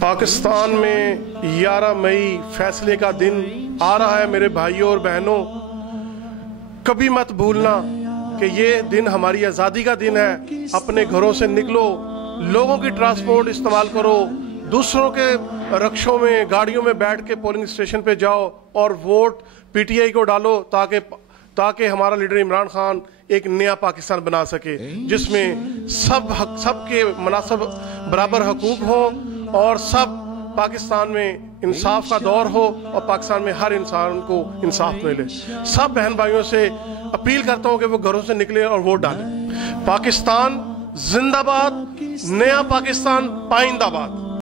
پاکستان میں 11 مئی فیصلے کا دن آ رہا ہے میرے بھائیوں اور بہنوں. کبھی مت بھولنا کہ یہ دن ہماری آزادی کا دن ہے. اپنے گھروں سے نکلو، لوگوں کی ٹرانسپورٹ استعمال کرو، دوسروں کے رکشوں میں گاڑیوں میں بیٹھ کے پولنگ اسٹیشن پہ جاؤ اور ووٹ پی ٹی آئی کو ڈالو تاکہ ہمارا لیڈر عمران خان ایک نیا پاکستان بنا سکے جس میں سب کے مناسب برابر حقوق ہوں اور سب پاکستان میں انصاف کا دور ہو اور پاکستان میں ہر انسان کو انصاف ملے. سب بہن بھائیوں سے اپیل کرتا ہوں کہ وہ گھروں سے نکلیں اور ووٹ ڈالیں. پاکستان زندہ باد، نیا پاکستان پائندہ باد.